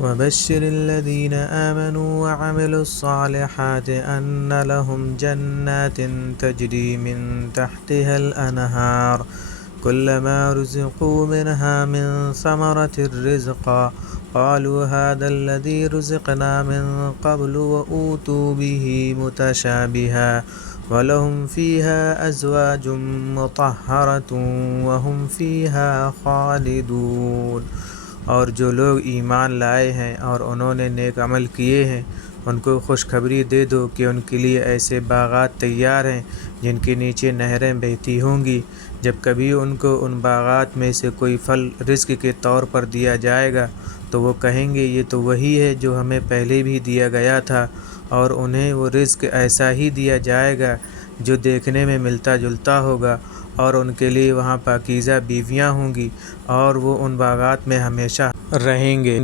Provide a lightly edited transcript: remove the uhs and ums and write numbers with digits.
वबश्शिरिल्लज़ीन आमनू वअमिलुस्सालिहाति अन्न लहुम जन्नातिन तजरी मिन तहतिहल अनहार कुल्लमा रुज़िक़ू मिनहा मिन समरतिर रिज़्क़ा क़ालू हाज़ल्लज़ी रुज़िक़ना मिन क़ब्लु वऊतू बिही मुतशाबिहा वलहुम फ़ीहा अज़वाजुम मुतह्हरतुन वहुम फ़ीहा ख़ालिदून। और जो लोग ईमान लाए हैं और उन्होंने नेक अमल किए हैं, उनको खुशखबरी दे दो कि उनके लिए ऐसे बागात तैयार हैं जिनके नीचे नहरें बहती होंगी। जब कभी उनको उन बागात में से कोई फल रिज़्क़ के तौर पर दिया जाएगा तो वो कहेंगे ये तो वही है जो हमें पहले भी दिया गया था, और उन्हें वो रिज़्क़ ऐसा ही दिया जाएगा जो देखने में मिलता जुलता होगा, और उनके लिए वहाँ पाकीज़ा बीवियाँ होंगी और वो उन बागात में हमेशा रहेंगे।